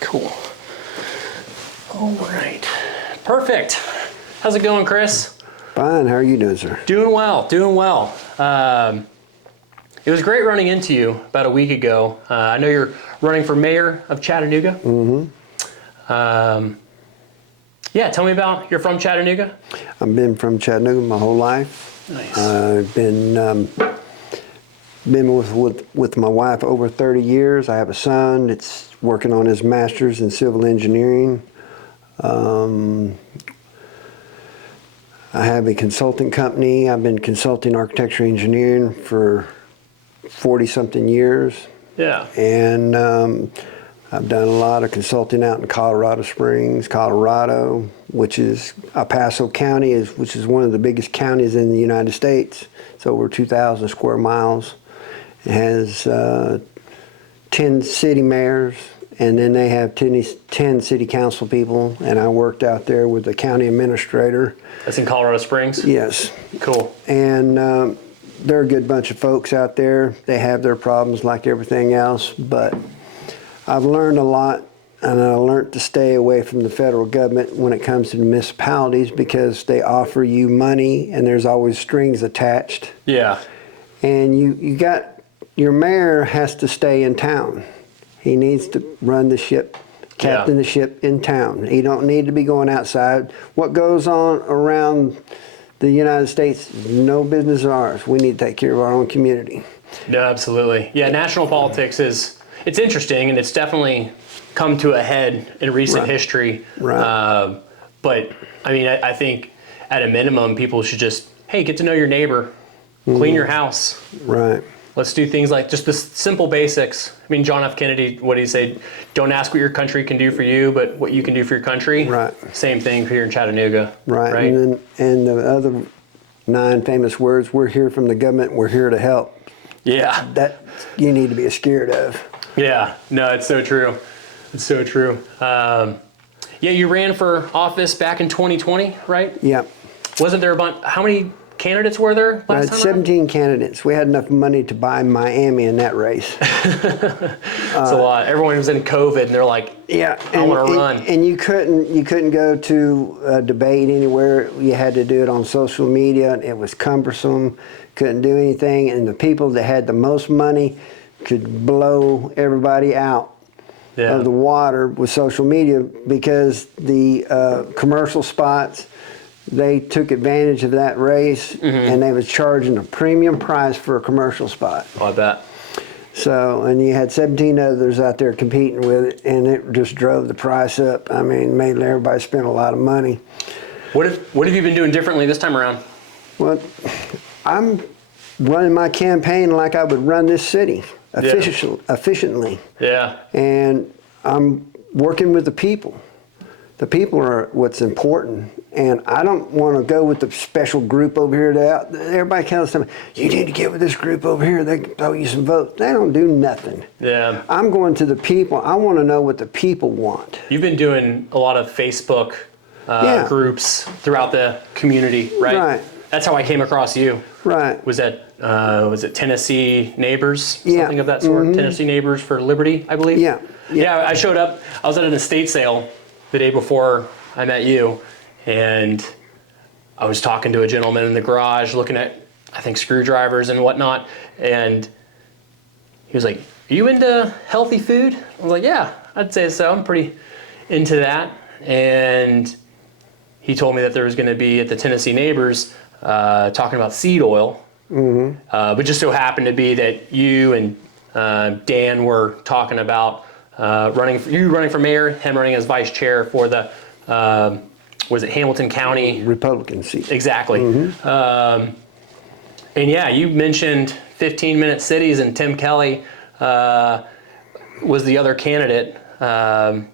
Cool. All right. Perfect. How's it going, Chris? Fine. How are you doing, sir? Doing well. Doing well. It was great running into you about a week ago. I know you're running for mayor of Chattanooga. Mm-hmm. Yeah, tell me about, you're from Chattanooga? I've been from Chattanooga my whole life. Nice. I've been with my wife over 30 years. I have a son that's working on his master's in civil engineering. I have a consulting company. I've been consulting architecture engineering for 40-something years. Yeah. And I've done a lot of consulting out in Colorado Springs, Colorado, which is El Paso County, which is one of the biggest counties in the United States. It's over 2,000 square miles. It has 10 city mayors, and then they have 10 city council people, and I worked out there with the county administrator. That's in Colorado Springs? Yes. Cool. And they're a good bunch of folks out there. They have their problems like everything else, but I've learned a lot, and I learned to stay away from the federal government when it comes to the municipalities because they offer you money and there's always strings attached. Yeah. And your mayor has to stay in town. He needs to run the ship, captain the ship in town. He don't need to be going outside. What goes on around the United States is no business of ours. We need to take care of our own community. No, absolutely. Yeah, national politics it's interesting, and it's definitely come to a head in recent history. Right. But I mean, I think at a minimum, people should just, hey, get to know your neighbor, clean your house. Right. Let's do things like just the simple basics. I mean, John F. Kennedy, what did he say? Don't ask what your country can do for you, but what you can do for your country. Right. Same thing here in Chattanooga. Right. And the other 9 famous words, we're here from the government, we're here to help. Yeah. That you need to be scared of. Yeah. No, it's so true. It's so true. Yeah, you ran for office back in 2020, right? Yeah. Wasn't there a bunch? How many candidates were there last time? 17 candidates. We had enough money to buy Miami in that race. It's a lot. Everyone was in COVID, and they're like, "Yeah, I want to run." And you couldn't go to a debate anywhere. You had to do it on social media, and it was cumbersome. Couldn't do anything, and the people that had the most money could blow everybody out of the water with social media because the commercial spots. They took advantage of that race, and they was charging a premium price for a commercial spot. Oh, I bet. So, and you had 17 others out there competing with it, and it just drove the price up. I mean, made everybody spend a lot of money. What have you been doing differently this time around? Well, I'm running my campaign like I would run this city, efficiently. Yeah. And I'm working with the people. The people are what's important. And I don't want to go with the special group over here. Everybody tells me, you need to get with this group over here. They can throw you some votes. They don't do nothing. Yeah. I'm going to the people. I want to know what the people want. You've been doing a lot of Facebook groups throughout the community, right? Right. That's how I came across you. Right. Was it Tennessee Neighbors? Something of that sort? Tennessee Neighbors for Liberty, I believe? Yeah. Yeah, I showed up. I was at an estate sale the day before I met you. And I was talking to a gentleman in the garage looking at, I think, screwdrivers and whatnot. And he was like, are you into healthy food? I was like, yeah, I'd say so. I'm pretty into that. And he told me that there was going to be at the Tennessee Neighbors talking about seed oil. But just so happened to be that you and Dan were talking about running for mayor, him running as vice chair for the was it Hamilton County? Republican seat. Exactly. And yeah, you mentioned 15-minute cities, and Tim Kelly was the other candidate. And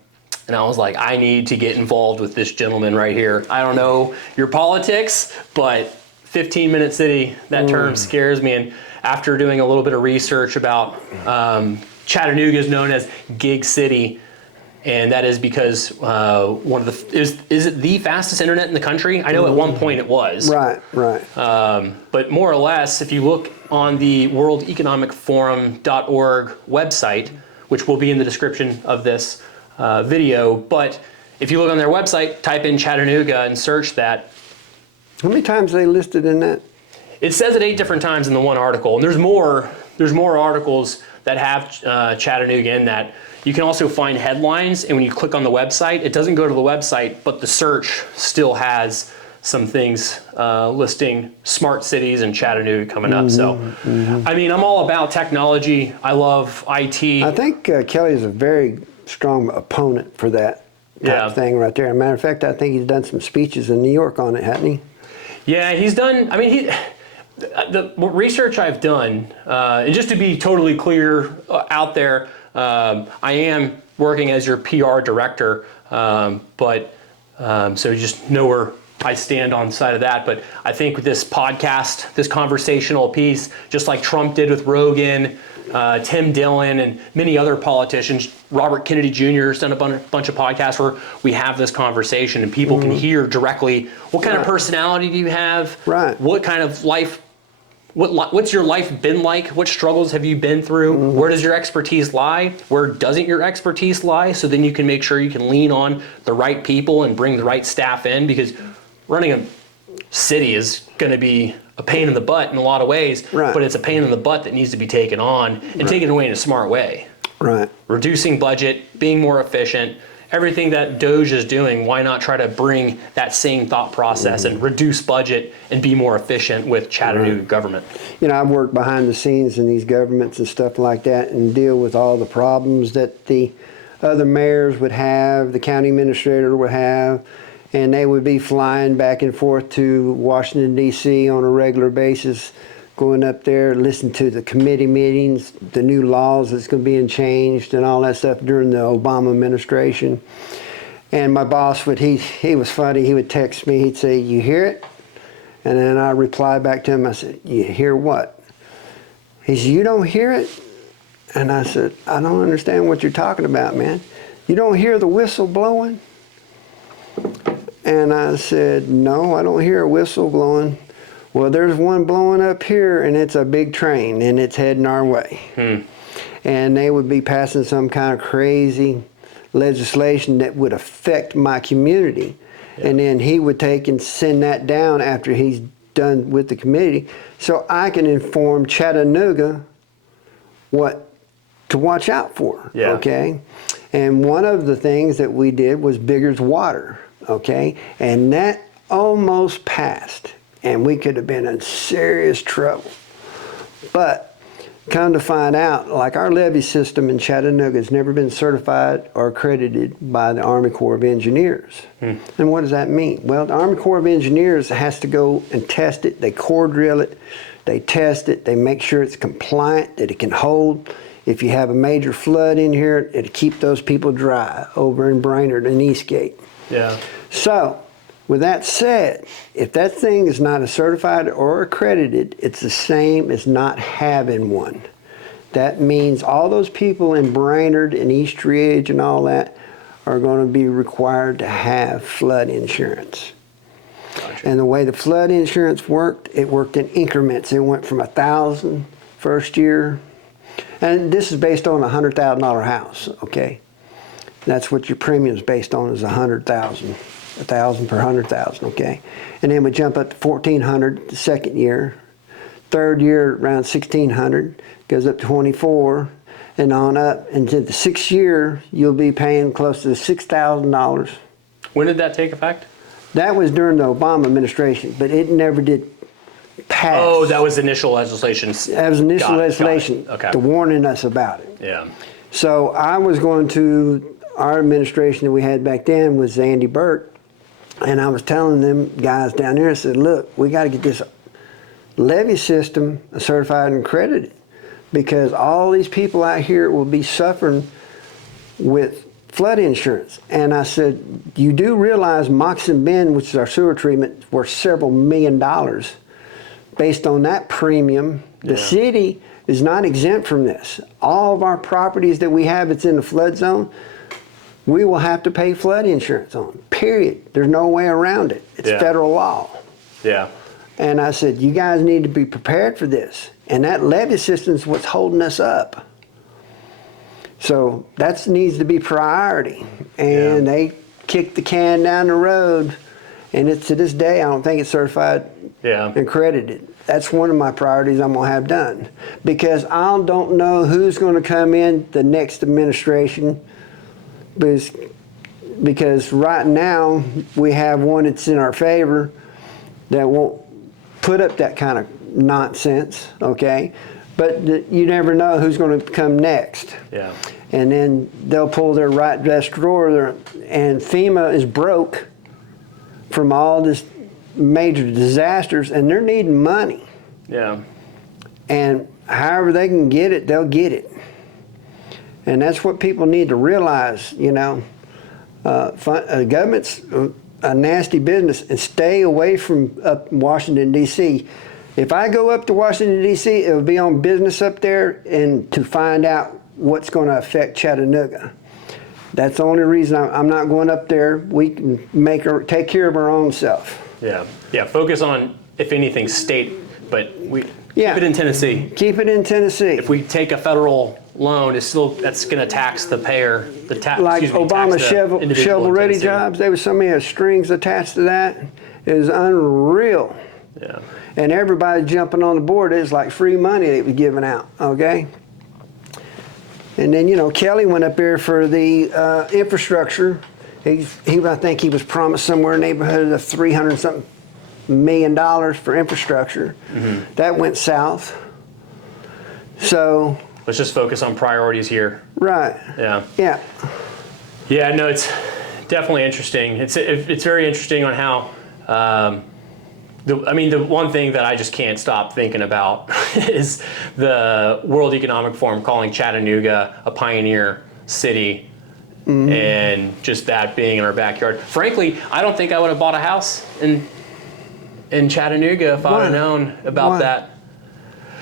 I was like, I need to get involved with this gentleman right here. I don't know your politics, but 15-minute city, that term scares me. And after doing a little bit of research about Chattanooga is known as Gig City, and that is because is it the fastest internet in the country? I know at one point it was. Right. But more or less, if you look on the World Economic Forum.org website, which will be in the description of this video. But if you look on their website, type in Chattanooga and search that. How many times are they listed in that? It says it 8 different times in the one article, and there's more articles that have Chattanooga in that. You can also find headlines, and when you click on the website, it doesn't go to the website, but the search still has some things listing smart cities and Chattanooga coming up. So, I mean, I'm all about technology. I love IT. I think Kelly is a very strong opponent for that type of thing right there. As a matter of fact, I think he's done some speeches in New York on it, hasn't he? Yeah, he's done. I mean, the research I've done, and just to be totally clear out there, I am working as your PR director, but so you just know where I stand on the side of that. But I think with this podcast, this conversational piece, just like Trump did with Rogan, Tim Dillon, and many other politicians, Robert Kennedy Jr. has done a bunch of podcasts where we have this conversation and people can hear directly what kind of personality do you have, what kind of life, what's your life been like, what struggles have you been through, where does your expertise lie, where doesn't your expertise lie, so then you can make sure you can lean on the right people and bring the right staff in, because running a city is going to be a pain in the butt in a lot of ways, but it's a pain in the butt that needs to be taken on and taken away in a smart way. Reducing budget, being more efficient, everything that Doge is doing, why not try to bring that same thought process and reduce budget and be more efficient with Chattanooga government? You know, I've worked behind the scenes in these governments and stuff like that and deal with all the problems that the other mayors would have, the county administrator would have, and they would be flying back and forth to Washington, D.C. on a regular basis, going up there, listening to the committee meetings, the new laws that's going to be changed and all that stuff during the Obama administration. And my boss he was funny, he would text me, he'd say, "You hear it?" And then I reply back to him, I said, "You hear what?" He said, "You don't hear it?" And I said, "I don't understand what you're talking about, man. You don't hear the whistle blowing?" And I said, "No, I don't hear a whistle blowing." "Well, there's one blowing up here, and it's a big train, and it's heading our way." And they would be passing some kind of crazy legislation that would affect my community. And then he would take and send that down after he's done with the committee, so I can inform Chattanooga what to watch out for, okay? And one of the things that we did was Bigger's Water, okay? And that almost passed, and we could have been in serious trouble. But come to find out, like our levee system in Chattanooga has never been certified or accredited by the Army Corps of Engineers. And what does that mean? Well, the Army Corps of Engineers has to go and test it. They core drill it, they test it, they make sure it's compliant, that it can hold. If you have a major flood in here, it'll keep those people dry over in Brainerd and Eastgate. So, with that said, if that thing is not certified or accredited, it's the same as not having one. That means all those people in Brainerd and East Ridge and all that are going to be required to have flood insurance. And the way the flood insurance worked, it worked in increments. It went from $1,000 first year, and this is based on a $100,000 house, okay? That's what your premium's based on, is $100,000, $1,000 per $100,000, okay? And then we jump up to $1,400 the second year. Third year, around $1,600, goes up to $2,400, and on up. And to the sixth year, you'll be paying close to $6,000. When did that take effect? That was during the Obama administration, but it never did pass. Oh, that was initial legislation. That was initial legislation to warning us about it. Yeah. So I was going to, our administration that we had back then was Andy Burt, and I was telling them guys down there, I said, look, we got to get this levee system certified and accredited, because all these people out here will be suffering with flood insurance. And I said, you do realize Moxon Bend, which is our sewer treatment, worth several $1 million. Based on that premium, the city is not exempt from this. All of our properties that we have that's in the flood zone, we will have to pay flood insurance on, period. There's no way around it. It's federal law. Yeah. And I said, you guys need to be prepared for this. And that levee system is what's holding us up. So that needs to be priority. And they kick the can down the road, and it's to this day, I don't think it's certified and accredited. That's one of my priorities I'm going to have done, because I don't know who's going to come in the next administration, because right now we have one that's in our favor that won't put up that kind of nonsense, okay? But you never know who's going to come next. Yeah. And then they'll pull their right vest drawer, and FEMA is broke from all this major disasters, and they're needing money. Yeah. And however they can get it, they'll get it. And that's what people need to realize, you know. Government's a nasty business, and stay away from up Washington, D.C. If I go up to Washington, D.C., it'll be on business up there and to find out what's going to affect Chattanooga. That's the only reason I'm not going up there. We can take care of our own self. Yeah. Yeah. Focus on, if anything, state, but keep it in Tennessee. Keep it in Tennessee. If we take a federal loan, that's going to tax the payer. Like Obama shovel-ready jobs, there was so many strings attached to that. It was unreal. Yeah. And everybody jumping on the board. It was like free money that was given out, okay? And then, you know, Kelly went up there for the infrastructure. I think he was promised somewhere in the neighborhood of $300-something million for infrastructure. Mm-hmm. That went south. So let's just focus on priorities here. Right. Yeah. Yeah. Yeah. No, it's definitely interesting. It's very interesting on how. The one thing that I just can't stop thinking about is the World Economic Forum calling Chattanooga a pioneer city, and just that being in our backyard. Frankly, I don't think I would have bought a house in Chattanooga if I would have known about that.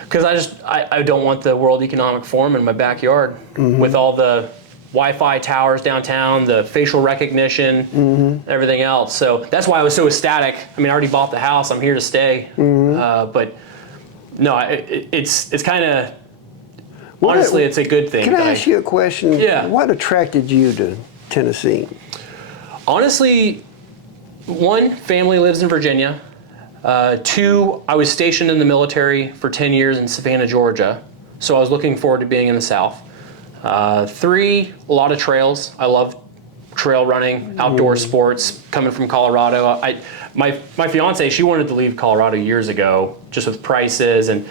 Because I don't want the World Economic Forum in my backyard with all the Wi-Fi towers downtown, the facial recognition, everything else. So that's why I was so ecstatic. I mean, I already bought the house. I'm here to stay. But no, it's kind of, honestly, it's a good thing. Can I ask you a question? Yeah. What attracted you to Tennessee? Honestly, one, family lives in Virginia. Two, I was stationed in the military for 10 years in Savannah, Georgia. So I was looking forward to being in the South. Three, a lot of trails. I love trail running, outdoor sports, coming from Colorado. My fiance, she wanted to leave Colorado years ago, just with prices and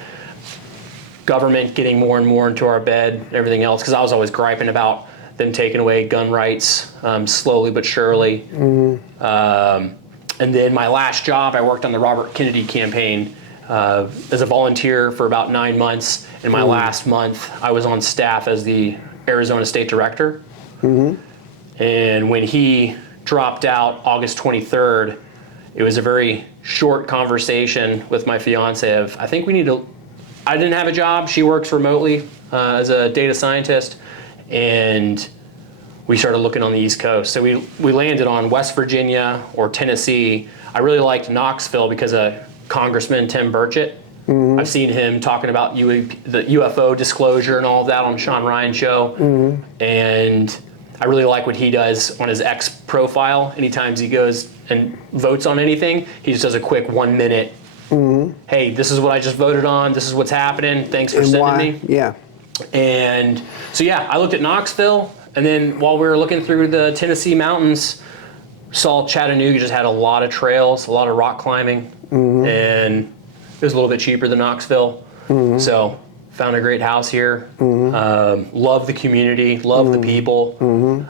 government getting more and more into our bed and everything else, because I was always griping about them taking away gun rights slowly but surely. And then my last job, I worked on the Robert Kennedy campaign as a volunteer for about 9 months. In my last month, I was on staff as the Arizona State Director. And when he dropped out August 23rd, it was a very short conversation with my fiance of, I think we need to, I didn't have a job. She works remotely as a data scientist. And we started looking on the East Coast. So we landed on West Virginia or Tennessee. I really liked Knoxville because of Congressman Tim Burchett. I've seen him talking about the UFO disclosure and all of that on Sean Ryan's show. And I really like what he does on his X profile. Anytime he goes and votes on anything, he just does a quick 1 minute, hey, this is what I just voted on. This is what's happening. Thanks for sending me. Yeah. And so, yeah, I looked at Knoxville. And then while we were looking through the Tennessee mountains, saw Chattanooga just had a lot of trails, a lot of rock climbing, and it was a little bit cheaper than Knoxville. So found a great house here. Love the community, love the people.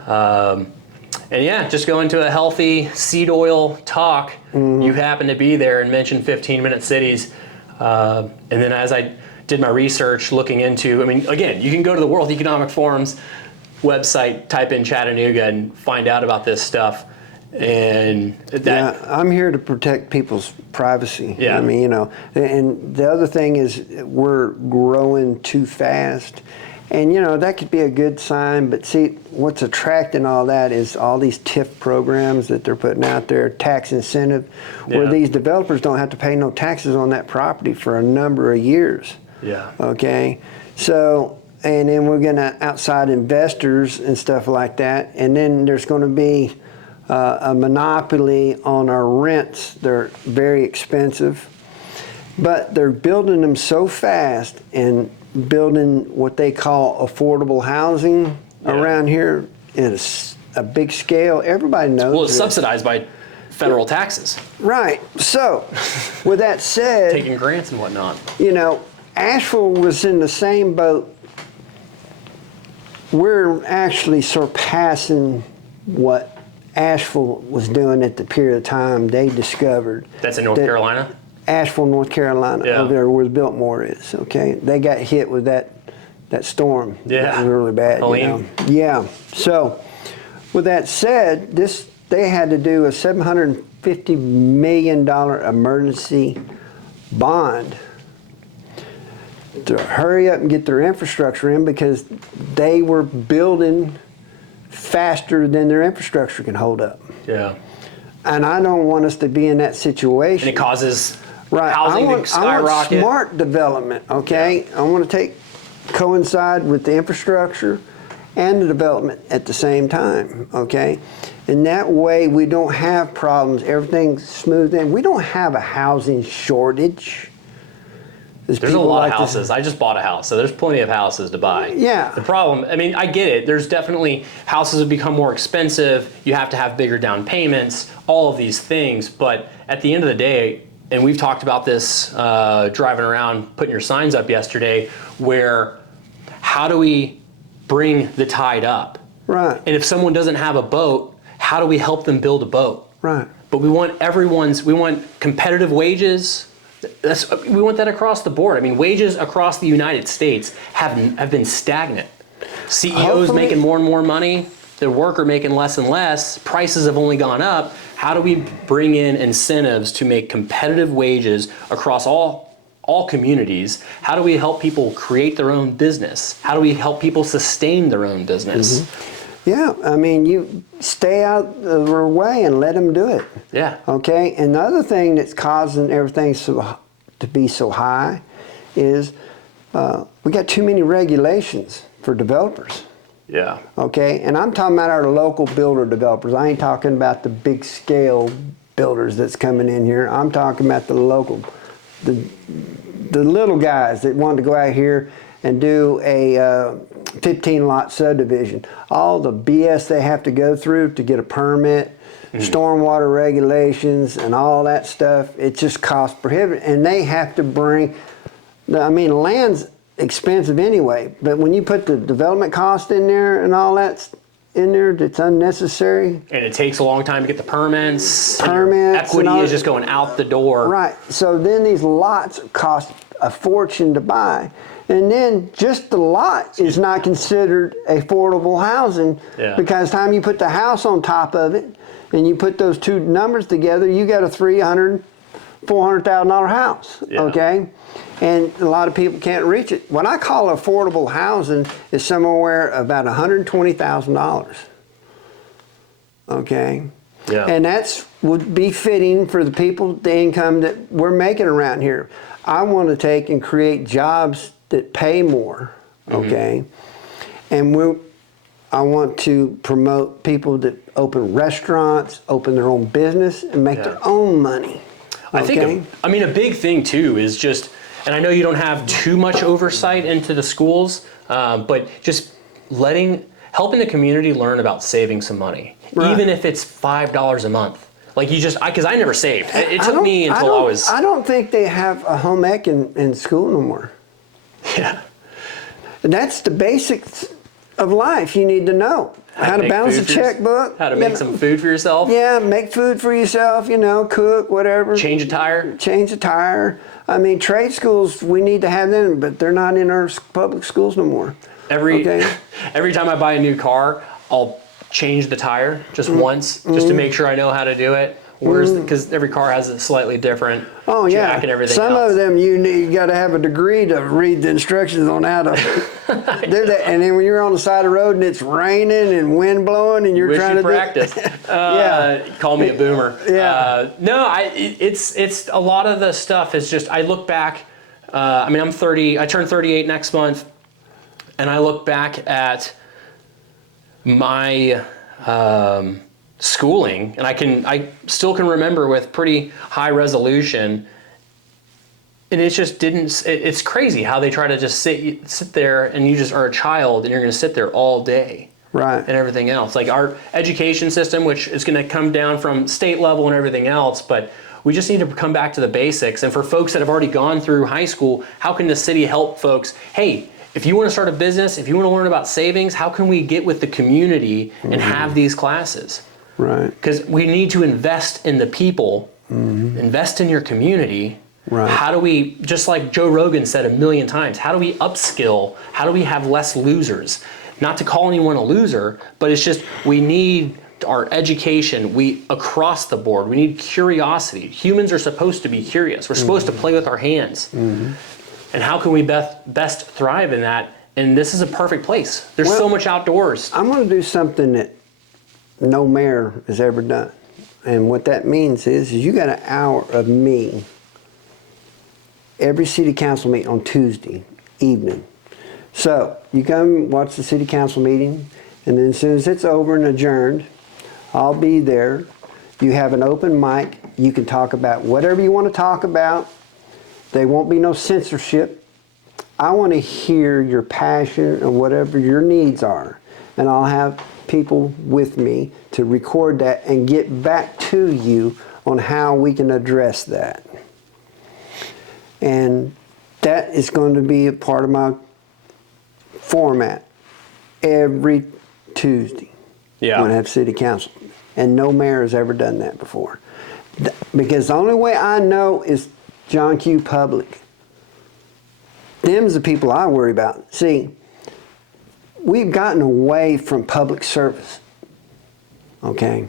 And yeah, just going to a healthy seed oil talk. You happen to be there and mentioned 15-minute cities. And then as I did my research looking into, I mean, again, you can go to the World Economic Forum's website, type in Chattanooga and find out about this stuff. And I'm here to protect people's privacy. Yeah. I mean, you know, and the other thing is we're growing too fast. And, you know, that could be a good sign, but see, what's attracting all that is all these TIF programs that they're putting out there, tax incentive, where these developers don't have to pay no taxes on that property for a number of years. Yeah. Okay? So and then we're going to outside investors and stuff like that, and then there's going to be a monopoly on our rents. They're very expensive, but they're building them so fast and building what they call affordable housing around here at a big scale. Everybody knows. Well, it's subsidized by federal taxes. Right. So, with that said, taking grants and whatnot. You know, Asheville was in the same boat. We're actually surpassing what Asheville was doing at the period of time they discovered. That's in North Carolina? Asheville, North Carolina, yeah. over there where Biltmore is, okay? They got hit with that storm. Yeah. That was really bad, Helene. you know? Yeah. So, with that said, they had to do a $750 million emergency bond to hurry up and get their infrastructure in because they were building faster than their infrastructure can hold up. Yeah. And I don't want us to be in that situation. And it causes right. housing to skyrocket. I want smart development, okay? Yeah. I want to coincide with the infrastructure and the development at the same time, okay? And that way we don't have problems, everything's smoothed in. We don't have a housing shortage. There's a lot of houses. I just bought a house, so there's plenty of houses to buy. Yeah. The problem, I mean, I get it. There's definitely, houses have become more expensive. You have to have bigger down payments, all of these things. But at the end of the day, and we've talked about this driving around, putting your signs up yesterday, where how do we bring the tide up? Right. And if someone doesn't have a boat, how do we help them build a boat? Right. But we want competitive wages. We want that across the board. I mean, wages across the United States have been stagnant. CEOs making more and more money, the worker making less and less, prices have only gone up. How do we bring in incentives to make competitive wages across all communities? How do we help people create their own business? How do we help people sustain their own business? Mm-hmm. Yeah, I mean, you stay out of their way and let them do it. Yeah. Okay, and the other thing that's causing everything to be so high is we got too many regulations for developers. Yeah. Okay, and I'm talking about our local builder developers. I ain't talking about the big scale builders that's coming in here. I'm talking about the local, the little guys that want to go out here and do a 15 lot subdivision. All the BS they have to go through to get a permit, stormwater regulations and all that stuff, it just costs prohibitive. And they have to bring, I mean, land's expensive anyway, but when you put the development cost in there and all that in there, that's unnecessary. And it takes a long time to get the permits. Equity is just going out the door. Right, so then these lots cost a fortune to buy. And then just the lot is not considered affordable housing because time you put the house on top of it and you put those two numbers together, you got a $300,000, $400,000 house, okay? And a lot of people can't reach it. What I call affordable housing is somewhere about $120,000, okay? Yeah. And that's would be fitting for the people, the income that we're making around here. I want to take and create jobs that pay more, okay? And I want to promote people that open restaurants, open their own business, and make their own money. Okay? I think, I mean, a big thing too is just, and I know you don't have too much oversight into the schools, but just helping the community learn about saving some money, even if it's $5 a month. Like because I never saved. It took me until I was. I don't think they have a home ec in school no more. Yeah. And that's the basics of life you need to know. How to balance a checkbook. How to make some food for yourself. Yeah, make food for yourself, cook, whatever. Change a tire. Change a tire. I mean, trade schools, we need to have them, but they're not in our public schools no more. Every time I buy a new car, I'll change the tire just once, just to make sure I know how to do it. Because every car has a slightly different jack and everything Some else. of them you got to have a degree to read the instructions on how to do that. And then when you're on the side of the road and it's raining and wind blowing and you're trying to practice. Call me a boomer. Yeah. It's a lot of the stuff is just, I look back, I'm 30, I turn 38 next month. and I look back at my schooling, and I still can remember with pretty high resolution. And it just didn't. It's crazy how they try to just sit there, and you just are a child, and you're going to sit there all day, right? And everything else. Like our education system, which is going to come down from state level and everything else, but we just need to come back to the basics. And for folks that have already gone through high school, how can the city help folks? Hey, if you want to start a business, if you want to learn about savings, how can we get with the community and have these classes? Right. Because we need to invest in the people, invest in your community. Right. How do we, just like Joe Rogan said a million times, how do we upskill? How do we have less losers? Not to call anyone a loser, but it's just we need our education, across the board, we need curiosity. Humans are supposed to be curious. We're supposed to play with our hands. And how can we best thrive in that? And this is a perfect place. There's so much outdoors. I'm going to do something that no mayor has ever done. And what that means is you got an hour of me every city council meeting on Tuesday evening. So you come watch the city council meeting, and then as soon as it's over and adjourned, I'll be there. You have an open mic. You can talk about whatever you want to talk about. There won't be no censorship. I want to hear your passion and whatever your needs are. And I'll have people with me to record that and get back to you on how we can address that. And that is going to be a part of my format every Tuesday. Yeah. When I have city council. And no mayor has ever done that before. Because the only way I know is John Q. Public. Them's the people I worry about. See, we've gotten away from public service. Okay?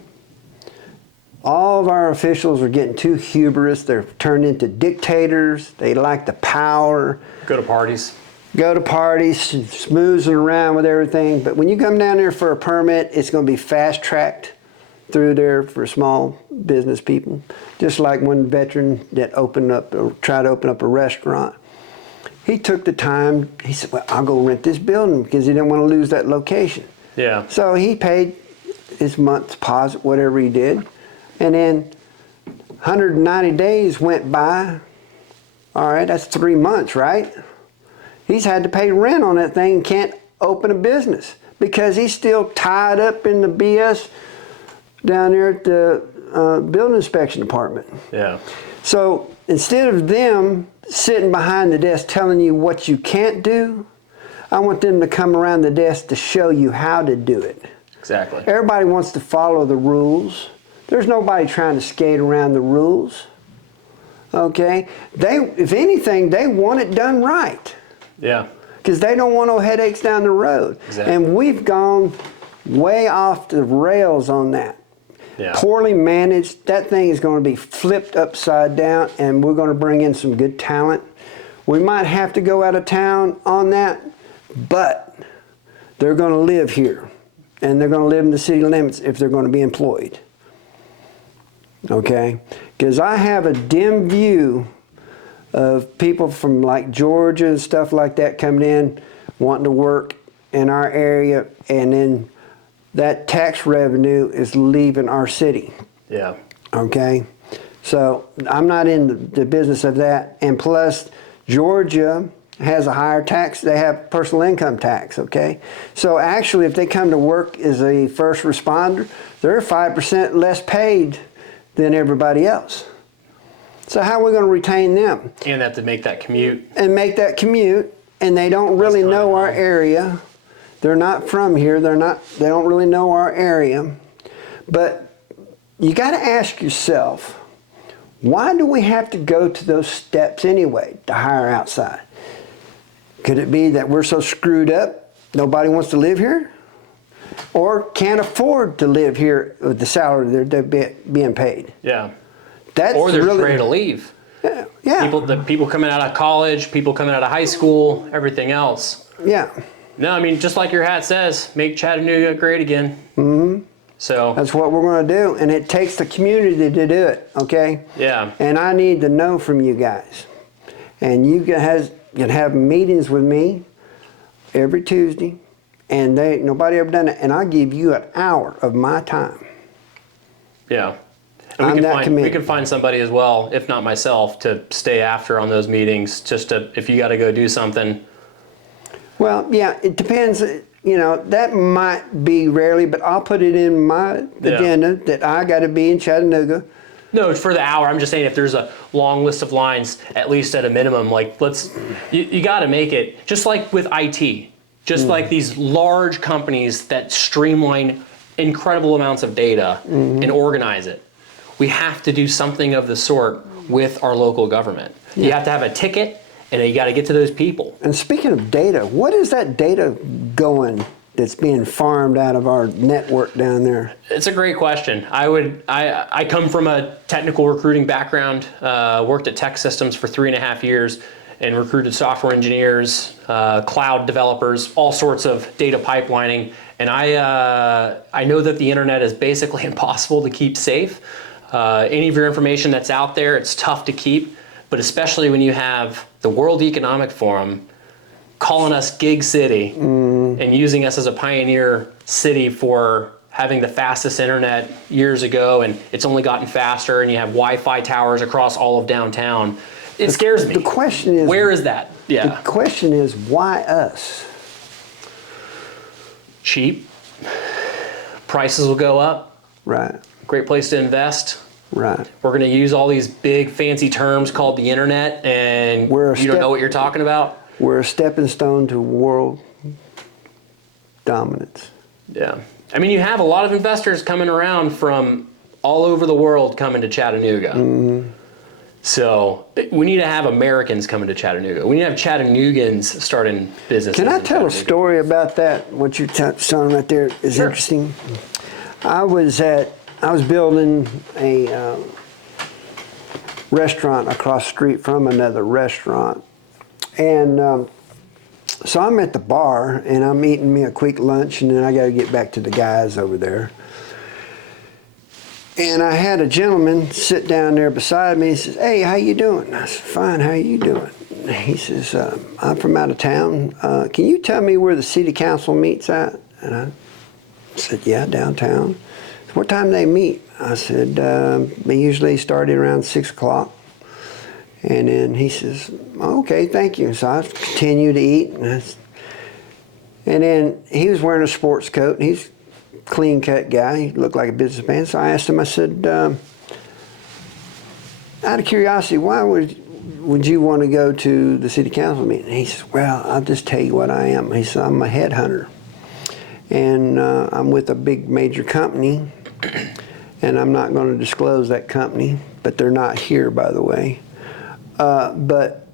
All of our officials are getting too hubris. They're turned into dictators. They like the power. Go to parties. Go to parties, smoozing around with everything. But when you come down there for a permit, it's going to be fast-tracked through there for small business people. Just like one veteran that tried to open up a restaurant. He took the time, he said, well, I'll go rent this building because he didn't want to lose that location. Yeah. So he paid his month's deposit, whatever he did. And then 190 days went by. All right, that's 3 months, right? He's had to pay rent on that thing and can't open a business because he's still tied up in the BS down there at the building inspection department. Yeah. So instead of them sitting behind the desk telling you what you can't do, I want them to come around the desk to show you how to do it. Exactly. Everybody wants to follow the rules. There's nobody trying to skate around the rules. Okay? If anything, they want it done right. Yeah. Because they don't want no headaches down the road. Exactly. And we've gone way off the rails on that. Yeah. Poorly managed, that thing is going to be flipped upside down, and we're going to bring in some good talent. We might have to go out of town on that, but they're going to live here, and they're going to live in the city limits if they're going to be employed. Okay? Because I have a dim view of people from like Georgia and stuff like that coming in, wanting to work in our area, and then that tax revenue is leaving our city. Yeah. Okay? So I'm not in the business of that. And plus, Georgia has a higher tax. They have personal income tax, okay? So actually, if they come to work as a first responder, they're 5% less paid than everybody else. So how are we going to retain them? And have to make that commute. And make that commute, and they don't really know our area. They're not from here. They don't really know our area. But you got to ask yourself, why do we have to go to those steps anyway to hire outside? Could it be that we're so screwed up, nobody wants to live here? Or can't afford to live here with the salary they're being paid? Yeah. That's or they're really, ready to leave. Yeah. People coming out of college, people coming out of high school, everything else. Yeah. No, I mean, just like your hat says, make Chattanooga great again. Mm-hmm. So that's what we're going to do, and it takes the community to do it, okay? Yeah. And I need to know from you guys. And you can have meetings with me every Tuesday, and nobody ever done it. And I give you an hour of my time. Yeah. And we could find somebody as well, if not myself, to stay after on those meetings, just to, if you got to go do something. Well, yeah, it depends. You know, that might be rarely, but I'll put it in my agenda that I got to be in Chattanooga. No, for the hour. I'm just saying if there's a long list of lines, at least at a minimum, like you got to make it, just like with IT, just like these large companies that streamline incredible amounts of data and organize it. We have to do something of the sort with our local government. You have to have a ticket, and you got to get to those people. And speaking of data, what is that data going that's being farmed out of our network down there? It's a great question. I come from a technical recruiting background, worked at Tech Systems for 3.5 years, and recruited software engineers, cloud developers, all sorts of data pipelining. And I know that the internet is basically impossible to keep safe. Any of your information that's out there, it's tough to keep, but especially when you have the World Economic Forum calling us Gig City and using us as a pioneer city for having the fastest internet years ago, and it's only gotten faster, and you have Wi-Fi towers across all of downtown. It scares me. The question is, where is that? Yeah. The question is, why us? Cheap. Prices will go up. Right. Great place to invest. Right. We're going to use all these big fancy terms called the internet, and you don't know what you're talking about. We're a stepping stone to world dominance. Yeah. I mean, you have a lot of investors coming around from all over the world coming to Chattanooga. So we need to have Americans coming to Chattanooga. We need to have Chattanoogans starting businesses. Can I tell a story about that? What you're telling right there is interesting. I was building a restaurant across the street from another restaurant. And so I'm at the bar, and I'm eating me a quick lunch, and then I got to get back to the guys over there. And I had a gentleman sit down there beside me. He says, "Hey, how you doing?" I said, "Fine, how you doing?" He says, "I'm from out of town. Can you tell me where the city council meets at?" And I said, "Yeah, downtown." "What time do they meet?" I said, "They usually start at around 6 o'clock. And then he says, "Okay, thank you." So I continue to eat. And then he was wearing a sports coat. He's a clean-cut guy. He looked like a businessman. So I asked him, I said, out of curiosity, why would you want to go to the city council meeting? And he says, "Well, I'll just tell you what I am." He said, "I'm a headhunter. And I'm with a big major company. And I'm not going to disclose that company. But they're not here, by the way. But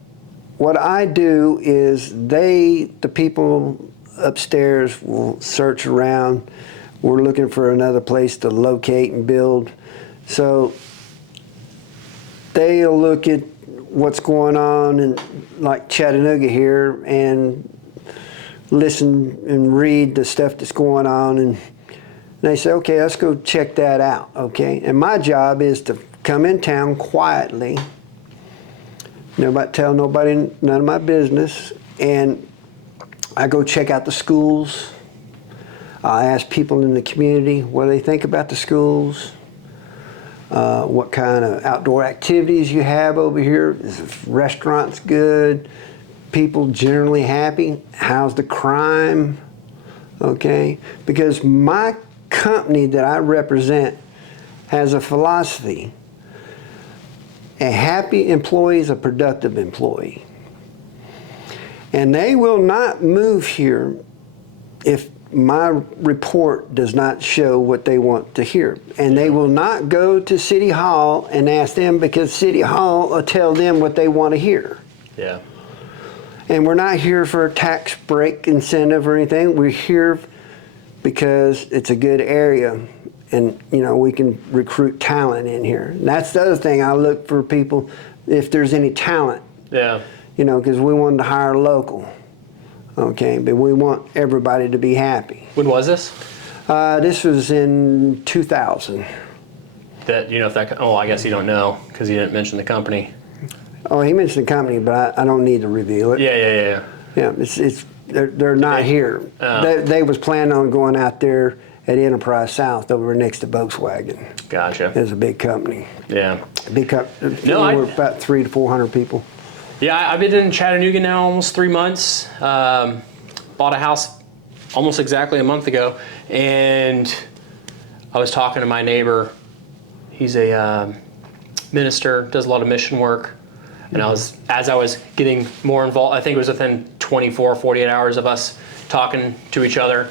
what I do is the people upstairs will search around. We're looking for another place to locate and build. So they'll look at what's going on in like Chattanooga here and listen and read the stuff that's going on. And they say, "Okay, let's go check that out." Okay. And my job is to come in town quietly. Tell nobody, none of my business, and I go check out the schools. I ask people in the community what they think about the schools, what kind of outdoor activities you have over here. Is the restaurants good? People generally happy? How's the crime? Okay, because my company that I represent has a philosophy. A happy employee is a productive employee. And they will not move here if my report does not show what they want to hear. And they will not go to City Hall and ask them because City Hall will tell them what they want to hear. Yeah. And we're not here for a tax break incentive or anything. We're here because it's a good area. And, we can recruit talent in here. And that's the other thing. I look for people, if there's any talent. Yeah. Because we wanted to hire local. Okay, but we want everybody to be happy. When was this? This was in 2000. I guess you don't know because you didn't mention the company. Oh, he mentioned the company, but I don't need to reveal it. Yeah. Yeah, it's they're not here. They was planning on going out there at Enterprise South over next to Volkswagen. Gotcha. It's a big company. Yeah. Big company. No, We're about 300 to 400 people. Yeah, I've been in Chattanooga now almost 3 months. Bought a house almost exactly a month ago, and I was talking to my neighbor. He's a minister, does a lot of mission work, and as I was getting more involved, I think it was within 24, 48 hours of us talking to each other,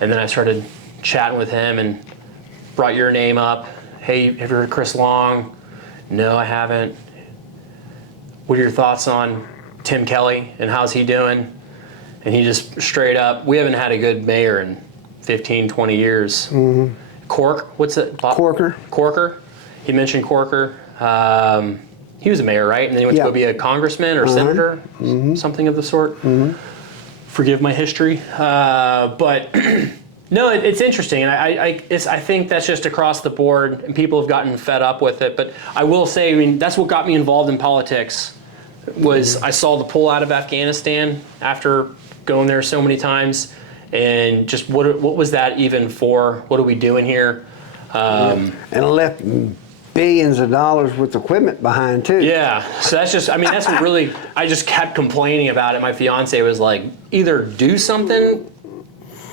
and then I started chatting with him and brought your name up. Hey, have you heard of Chris Long? No, I haven't. What are your thoughts on Tim Kelly and how's he doing? And he just straight up, we haven't had a good mayor in 15, 20 years. Mm-hmm. What's it? Corker. He mentioned Corker. He was a mayor, right? And then he went to go be a congressman or senator, something of the sort. Mm-hmm. Forgive my history. But no, it's interesting. And I think that's just across the board, and people have gotten fed up with it. But I will say, I mean, that's what got me involved in politics. I saw the pull out of Afghanistan after going there so many times, and just what was that even for? What are we doing here? And it left billions of dollars worth of equipment behind too. Yeah, so that's just, I mean, that's what really, I just kept complaining about it. My fiance was like, either do something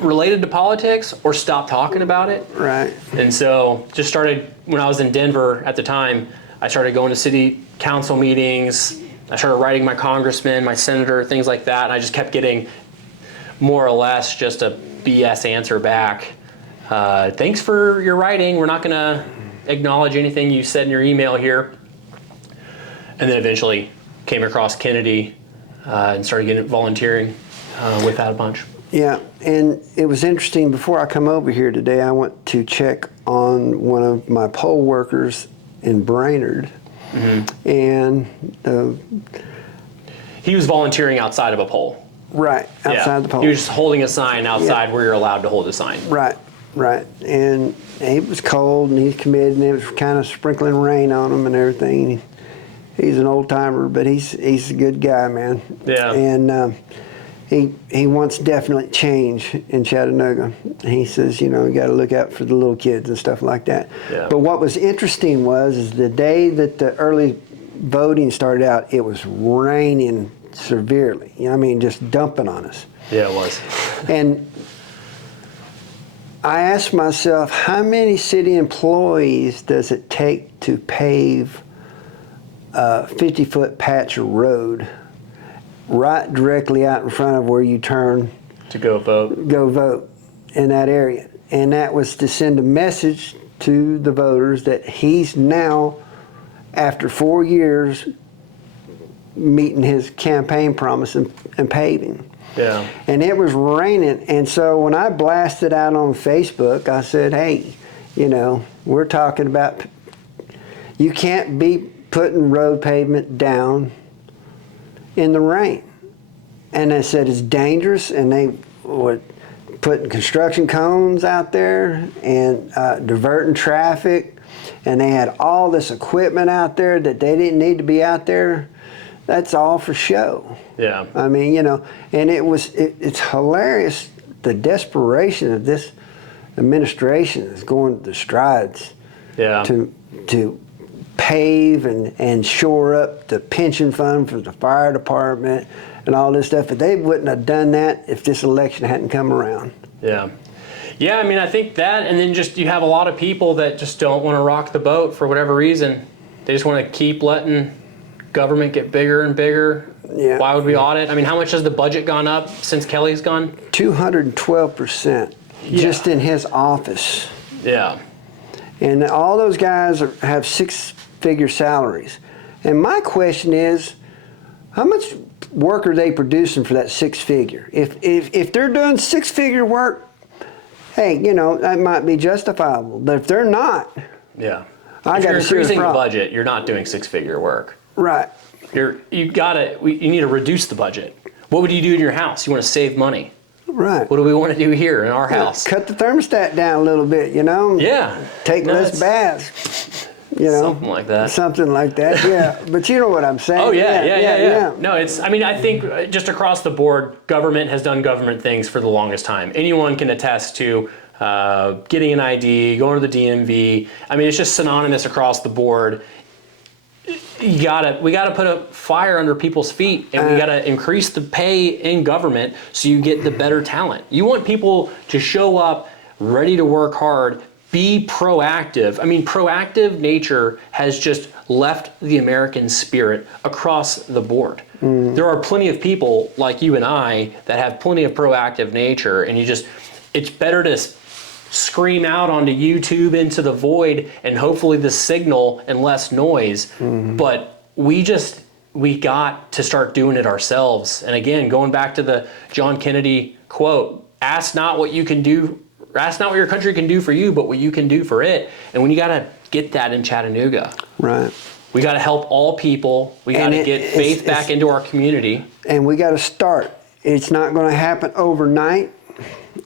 related to politics or stop talking about it. Right. And so just started, when I was in Denver at the time, I started going to city council meetings. I started writing my congressman, my senator, things like that. And I just kept getting more or less just a BS answer back. Thanks for your writing. We're not going to acknowledge anything you said in your email here. And then eventually came across Kennedy and started getting volunteering with that a bunch. Yeah, and it was interesting. Before I come over here today, I went to check on one of my poll workers in Brainerd. Mm-hmm. And he was volunteering outside of a poll. Right, outside the poll. He was just holding a sign outside where you're allowed to hold a sign. Right. And it was cold, and he's committed, and it was kind of sprinkling rain on him and everything. He's an old timer, but he's a good guy, man. Yeah. And he wants definite change in Chattanooga. He says, you got to look out for the little kids and stuff like that. Yeah. But what was interesting is the day that the early voting started out, it was raining severely. Just dumping on us. Yeah, it was. And I asked myself, how many city employees does it take to pave a 50-foot patch of road right directly out in front of where you turn to go vote in that area? And that was to send a message to the voters that he's now, after 4 years, meeting his campaign promise and paving. Yeah. And it was raining, and so when I blasted out on Facebook, I said, hey, we're talking about, you can't be putting road pavement down in the rain. And I said it's dangerous, and they were putting construction cones out there and diverting traffic, and they had all this equipment out there that they didn't need to be out there. That's all for show. Yeah. And it's hilarious, the desperation of this administration is going to strides to pave and shore up the pension fund for the fire department and all this stuff. But they wouldn't have done that if this election hadn't come around. Yeah. Yeah, I think that, and then just you have a lot of people that just don't want to rock the boat for whatever reason. They just want to keep letting government get bigger and bigger. Yeah. Why would we audit? How much has the budget gone up since Kelly's gone? 212% just in his office. Yeah. And all those guys have six-figure salaries. And my question is, how much work are they producing for that six-figure? If they're doing six-figure work, hey, that might be justifiable. But if they're not, if you're increasing the budget, you're not doing six-figure work. Right. You need to reduce the budget. What would you do in your house? You want to save money. Right. What do we want to do here in our house? Cut the thermostat down a little bit, Yeah. Take less baths. You know, something like that. Something like that, yeah. But you know what I'm saying. Oh, yeah. No, I think just across the board, government has done government things for the longest time. Anyone can attest to getting an ID, going to the DMV. I mean, it's just synonymous across the board. We gotta put a fire under people's feet, and we gotta increase the pay in government so you get the better talent. You want people to show up ready to work hard, be proactive. I mean, proactive nature has just left the American spirit across the board. There are plenty of people like you and I that have plenty of proactive nature, and it's better to scream out onto YouTube into the void and hopefully the signal and less noise. But we got to start doing it ourselves. And again, going back to the John Kennedy quote, ask not what your country can do for you, but what you can do for it. And when you got to get that in Chattanooga. Right. We got to help all people. We got to get faith back into our community. And we got to start. It's not going to happen overnight,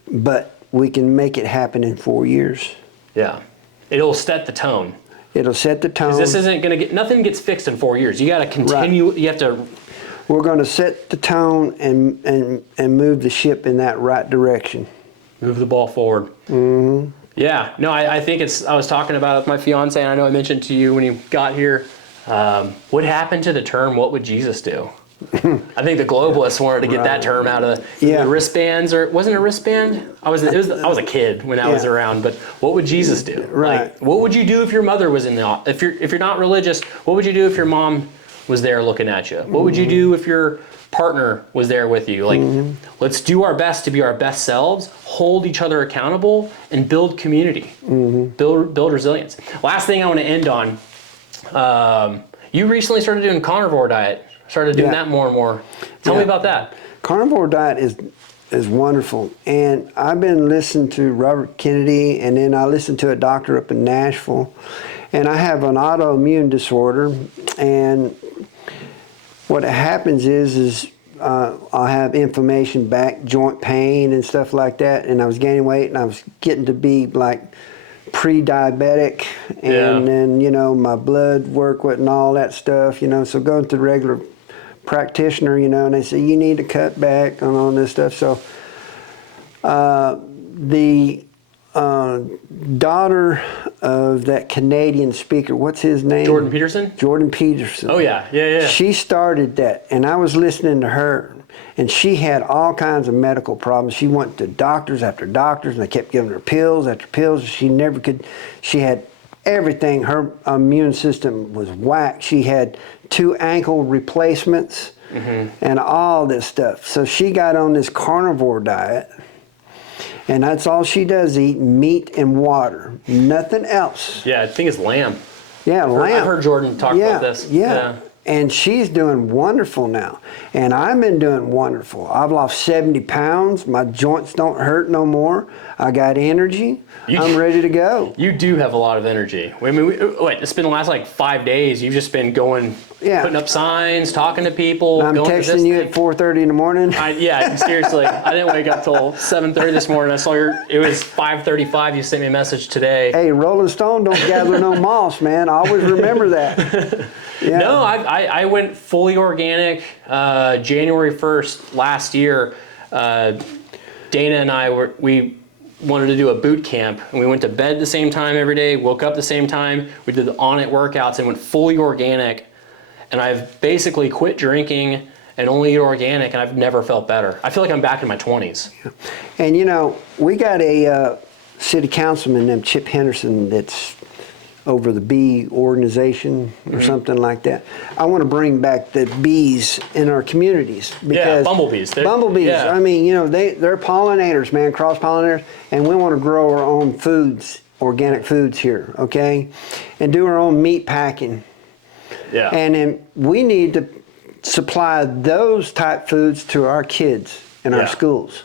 but we can make it happen in 4 years. Yeah. It'll set the tone. It'll set the tone. This isn't going to nothing gets fixed in 4 years. You got to continue. Right. You have to. We're going to set the tone and move the ship in that right direction. Move the ball forward. Mm-hmm. Yeah. No, I think I was talking about it with my fiance, and I know I mentioned to you when you got here, what happened to the term, what would Jesus do? I think the globalists wanted to get that term out of the wristbands, or wasn't it a wristband? I was a kid when that was around. But what would Jesus do? Right. Like, what would you do if your mother was if you're not religious? What would you do if your mom was there looking at you? What would you do if your partner was there with you? Like, let's do our best to be our best selves, hold each other accountable, and build community, build resilience. Last thing I want to end on. You recently started doing carnivore diet. Started doing that more and more. Tell me about that. Carnivore diet is wonderful. And I've been listening to Robert Kennedy, and then I listened to a doctor up in Nashville. And I have an autoimmune disorder. And what happens is I'll have inflammation, back, joint pain and stuff like that. And I was gaining weight, and I was getting to be like pre-diabetic, and then, you know, my blood work wasn't all that stuff, you know. So going to the regular practitioner, you know, and they say you need to cut back on all this stuff. So the daughter of that Canadian speaker, what's his name? Jordan Peterson? Jordan Peterson. Oh, yeah. She started that, and I was listening to her, and she had all kinds of medical problems. She went to doctors after doctors, and they kept giving her pills after pills. She had everything. Her immune system was whacked. She had 2 ankle replacements and all this stuff. So she got on this carnivore diet, and that's all she does, eat meat and water, nothing else. Yeah, I think it's lamb. Yeah, lamb. I've heard Jordan talk about this. Yeah. And she's doing wonderful now. And I've been doing wonderful. I've lost 70 pounds. My joints don't hurt no more. I got energy. I'm ready to go. You do have a lot of energy. I mean, it's been the last like 5 days. You've just been going, putting up signs, talking to people. I'm texting you at 4:30 in the morning. Seriously. I didn't wake up till 7:30 this morning. I saw it was 5:35. You sent me a message today. Hey, Rolling Stone don't gather no moss, man. I always remember that. Yeah. No, I went fully organic January 1st last year. Dana and I we wanted to do a boot camp, and we went to bed the same time every day, woke up the same time. We did the on-it workouts and went fully organic. And I've basically quit drinking and only eat organic, and I've never felt better. I feel like I'm back in my 20s. And you know, we got a city councilman named Chip Henderson that's over the bee organization or something like that. I want to bring back the bees in our communities, because bumblebees. Bumblebees. I mean, you know, they're pollinators, man, cross pollinators, and we want to grow our own foods, organic foods here, okay, and do our own meat packing. Yeah. And then we need to supply those type foods to our kids in our schools,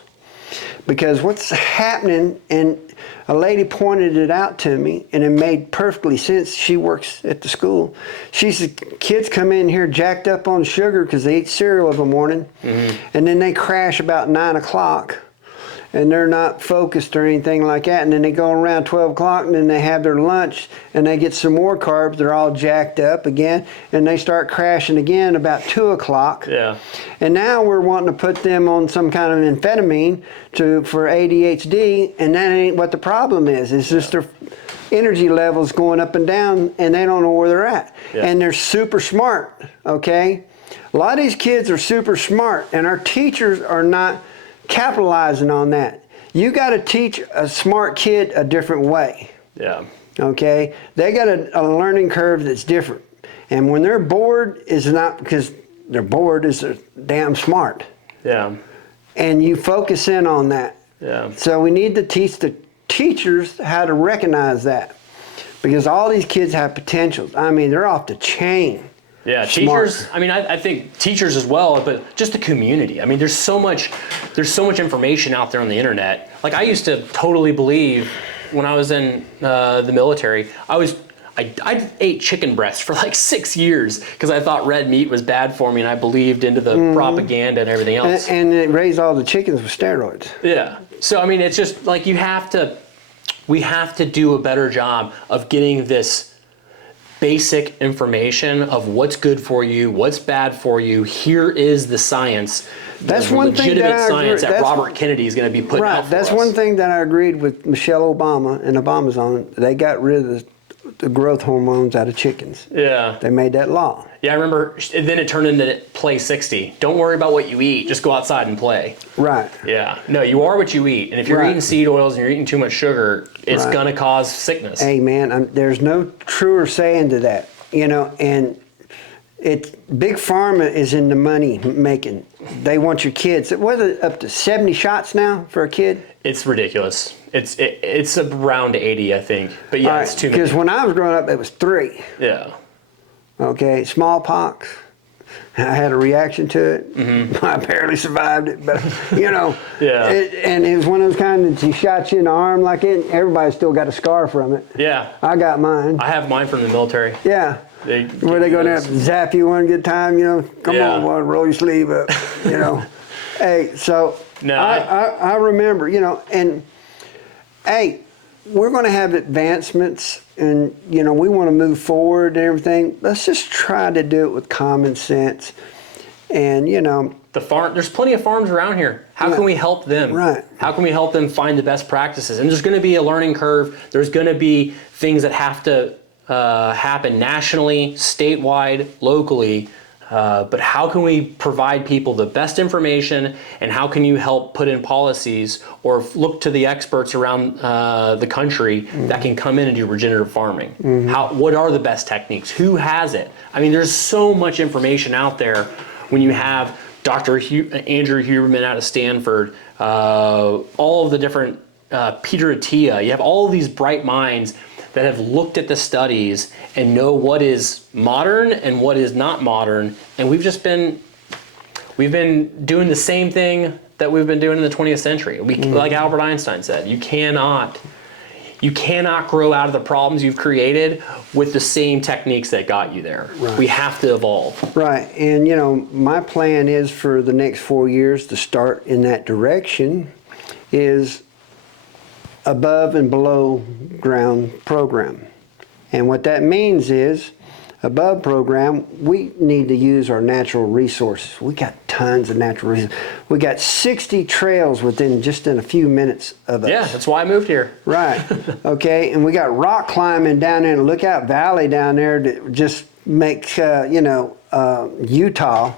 because what's happening, and a lady pointed it out to me, and it made perfectly sense. She works at the school. She said, kids come in here jacked up on sugar because they eat cereal every morning, and then they crash about 9 o'clock, and they're not focused or anything like that. And then they go around 12 o'clock and then they have their lunch and they get some more carbs. They're all jacked up again and they start crashing again about 2 o'clock. Yeah. And now we're wanting to put them on some kind of amphetamine for ADHD, and that ain't what the problem is. It's just their energy levels going up and down and they don't know where they're at. Yeah. And they're super smart, okay? A lot of these kids are super smart and our teachers are not capitalizing on that. You got to teach a smart kid a different way. Yeah. Okay? They got a learning curve that's different. And when they're bored, it's not because they're bored, is they're damn smart. Yeah. And you focus in on that. Yeah. So we need to teach the teachers how to recognize that. Because all these kids have potentials. I mean, they're off the chain. Yeah, Smart. teachers, I mean, I think teachers as well, but just the community. I mean, there's so much information out there on the internet. Like, I used to totally believe when I was in the military, I ate chicken breast for like 6 years because I thought red meat was bad for me, and I believed into the propaganda and everything else. And it raised all the chickens with steroids. Yeah. So, I mean, it's just like we have to do a better job of getting this basic information of what's good for you, what's bad for you. Here is the science. That's the one thing legitimate that I science agree- that that's- Robert Kennedy is going to be putting out for That's us. one thing that I agreed with Michelle Obama and Obama's on. They got rid of the growth hormones out of chickens. Yeah. They made that law. Yeah, I remember. And then it turned into play 60. Don't worry about what you eat. Just go outside and play. Right. Yeah. No, you are what you eat. And if you're Right. eating seed oils and you're eating too much sugar, it's Right. going to cause sickness. Hey, man, there's no truer saying to that, you know, and Big Pharma is in the money making. They want your kids. What is it, up to 70 shots now for a kid? It's ridiculous. It's around 80, I think. But yeah, it's too many. Because when I was growing up, it was 3. Yeah. Okay, smallpox. I had a reaction to it. Mm-hmm. I barely survived it, but you know. Yeah. And it was one of those kind that he shot you in the arm like it. Everybody still got a scar from it. Yeah. I got mine. I have mine from the military. Yeah. Where they go there, zap you one good time, you know. Come on, boy, roll your sleeve up, you know. Hey, so No, I remember, you know, and hey, we're going to have advancements, and you know, we want to move forward and everything. Let's just try to do it with common sense, and you know. There's plenty of farms around here. How can we help them? Right. How can we help them find the best practices? And there's going to be a learning curve. There's going to be things that have to happen nationally, statewide, locally. But how can we provide people the best information, and how can you help put in policies or look to the experts around the country that can come in and do regenerative farming? What are the best techniques? Who has it? I mean, there's so much information out there when you have Dr. Andrew Huberman out of Stanford, all of the different Peter Attia. You have all of these bright minds that have looked at the studies and know what is modern and what is not modern. And we've been doing the same thing that we've been doing in the 20th century. Like Albert Einstein said, you cannot grow out of the problems you've created with the same techniques that got you there. Right. We have to evolve. Right, and you know, my plan is for the next 4 years to start in that direction is above and below ground program. And what that means is, above program, we need to use our natural resources. We got tons of natural resources. We got 60 trails just in a few minutes of us. Yeah, that's why I moved here. Right, okay, and we got rock climbing down there in the Lookout Valley down there that just makes, Utah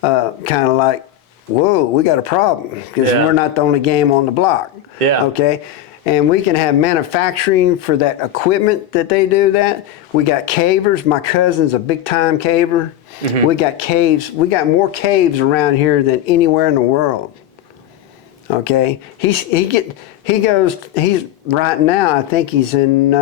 kind of like, whoa, we got a problem, because we're not the only game on the block. Yeah. Okay. And we can have manufacturing for that equipment that they do that. We got cavers. My cousin's a big time caver. Mm-hmm. We got caves. We got more caves around here than anywhere in the world. Okay. He's right now, I think he's in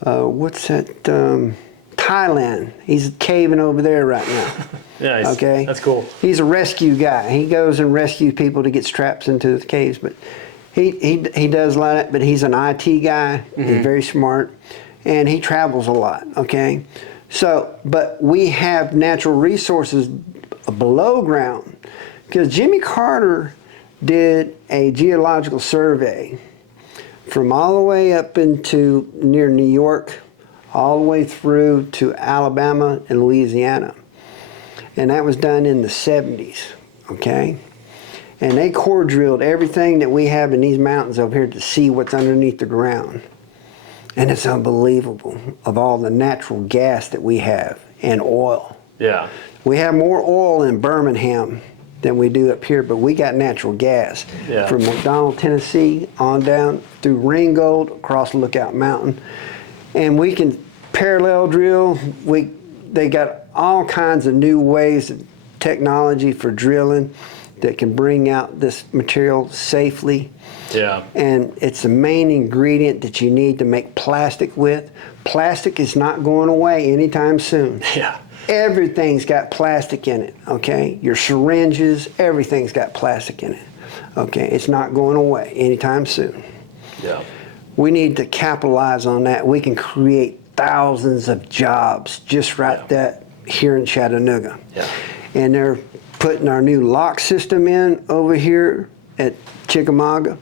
what's that? Thailand. He's caving over there right now. Nice. Okay. That's cool. He's a rescue guy. He goes and rescues people to get straps into the caves, but he does a lot of that, but he's an IT guy. Mm-hmm. He's very smart, and he travels a lot, okay? So, but we have natural resources below ground, because Jimmy Carter did a geological survey from all the way up into near New York, all the way through to Alabama and Louisiana. And that was done in the 70s, okay? And they core drilled everything that we have in these mountains over here to see what's underneath the ground. And it's unbelievable of all the natural gas that we have and oil. Yeah. We have more oil in Birmingham than we do up here, but we got natural gas. Yeah. From McDonald, Tennessee, on down through Ringgold, across Lookout Mountain. And we can parallel drill. They got all kinds of new ways of technology for drilling that can bring out this material safely. Yeah. And it's the main ingredient that you need to make plastic with. Plastic is not going away anytime soon. Yeah. Everything's got plastic in it, okay? Your syringes, everything's got plastic in it, okay? It's not going away anytime soon. Yeah. We need to capitalize on that. We can create thousands of jobs just right that here in Chattanooga. Yeah. And they're putting our new lock system in over here at Chickamauga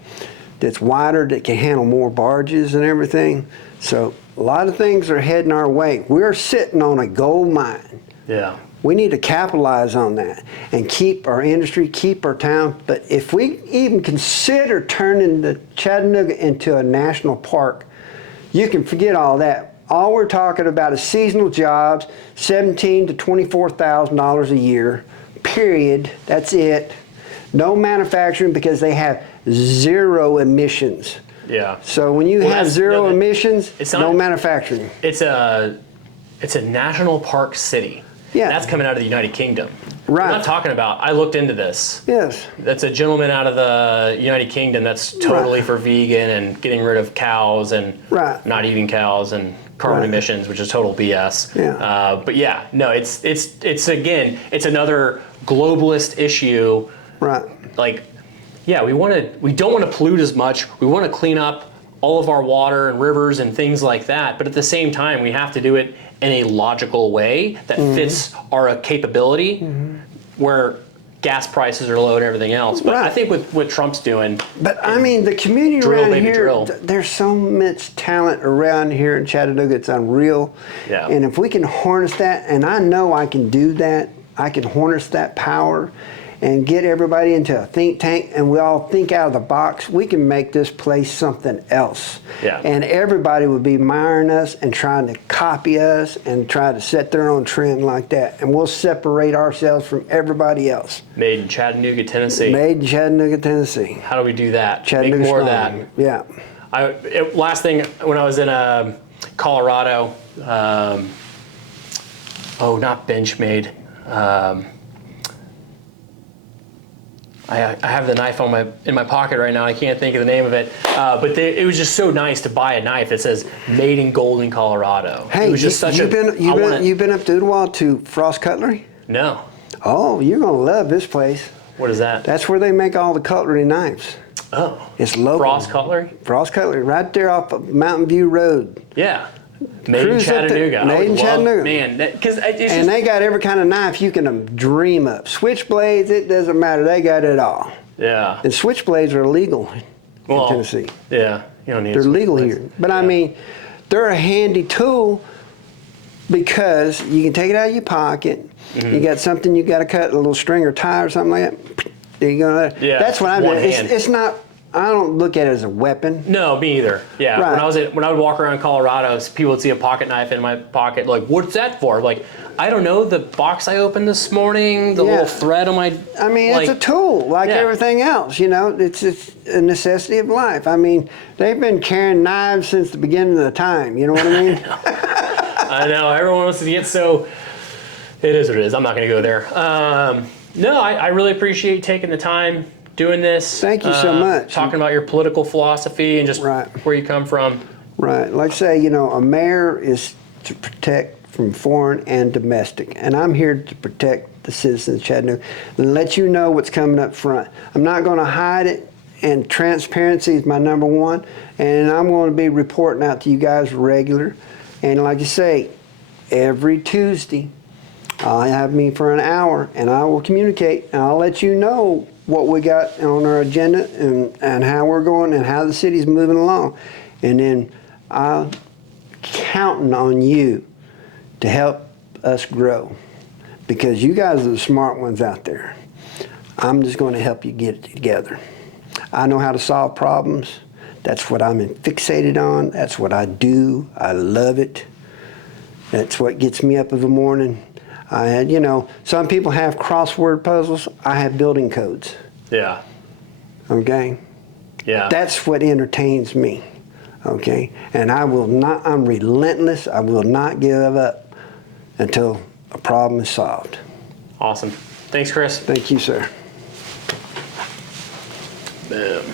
that's wider, that can handle more barges and everything. So a lot of things are heading our way. We're sitting on a gold mine. Yeah. We need to capitalize on that and keep our industry, keep our town. But if we even consider turning the Chattanooga into a national park, you can forget all that. All we're talking about is seasonal jobs, $17,000 to $24,000 a year, period. That's it. No manufacturing, because they have zero emissions. Yeah. So when you have zero emissions, no manufacturing. It's a national park city. Yeah. That's coming out of the United Kingdom. Right. I'm not talking about, I looked into this. Yes. That's a gentleman out of the United Kingdom that's totally for vegan and getting rid of cows and not eating cows and carbon emissions, which is total BS. Yeah. But yeah, no, it's again, it's another globalist issue. Right. Like, yeah, we don't want to pollute as much. We want to clean up all of our water and rivers and things like that. But at the same time, we have to do it in a logical way that fits our capability, where gas prices are low and everything else. But I think with what Trump's doing. But I mean, the community around here, there's so much talent around here in Chattanooga. It's unreal. Yeah. And if we can harness that, and I know I can do that, I can harness that power and get everybody into a think tank, and we all think out of the box, we can make this place something else. Yeah. And everybody would be admiring us and trying to copy us and try to set their own trend like that. And we'll separate ourselves from everybody else. Made in Chattanooga, Tennessee. Made in Chattanooga, Tennessee. How do we do that? Chattanooga Make more strong. of that. Yeah. Last thing, when I was in Colorado, not Benchmade. I have the knife in my pocket right now. I can't think of the name of it, but it was just so nice to buy a knife that says "Made in Golden, Colorado." Hey, it was just you've been up to Ooltewah to Frost Cutlery? No. Oh, you're gonna love this place. What is that? That's where they make all the cutlery knives. Oh. It's local. Frost Cutlery? Frost Cutlery, right there off of Mountain View Road. Yeah. Made in Chattanooga. Made in Chattanooga. Man, and they got every kind of knife you can dream up. Switchblades, it doesn't matter. They got it all. Yeah. And switchblades are illegal in Tennessee. Yeah. You don't need They're legal here. But I mean, they're a handy tool because you can take it out of your pocket. You got something you got to cut, a little string or tie or something like that. There you go. Yeah. That's what I do. It's not. I don't look at it as a weapon. No, me either. Yeah. Right. When I would walk around Colorado, people would see a pocket knife in my pocket. Like, what's that for? Like, I don't know. The box I opened this morning, the little thread on my. I mean, it's a tool like everything else. You know, it's a necessity of life. I mean, they've been carrying knives since the beginning of the time. You know what I mean? I know. Everyone wants to get so. It is what it is. I'm not going to go there. No, I really appreciate taking the time doing this. Thank you so much. Talking about your political philosophy and just where you come from. Right. Like I say, you know, a mayor is to protect from foreign and domestic. And I'm here to protect the citizens of Chattanooga and let you know what's coming up front. I'm not going to hide it, and transparency is my number one. And I'm going to be reporting out to you guys regular. And like you say, every Tuesday, I'll have me for an hour, and I will communicate, and I'll let you know what we got on our agenda and how we're going and how the city's moving along. And then I'm counting on you to help us grow, because you guys are the smart ones out there. I'm just going to help you get it together. I know how to solve problems. That's what I'm fixated on. That's what I do. I love it. That's what gets me up in the morning. I had, you know, some people have crossword puzzles. I have building codes. Yeah. Okay? Yeah. That's what entertains me. Okay? And I will not, I'm relentless. I will not give up until a problem is solved. Awesome. Thanks, Chris. Thank you, sir. Boom.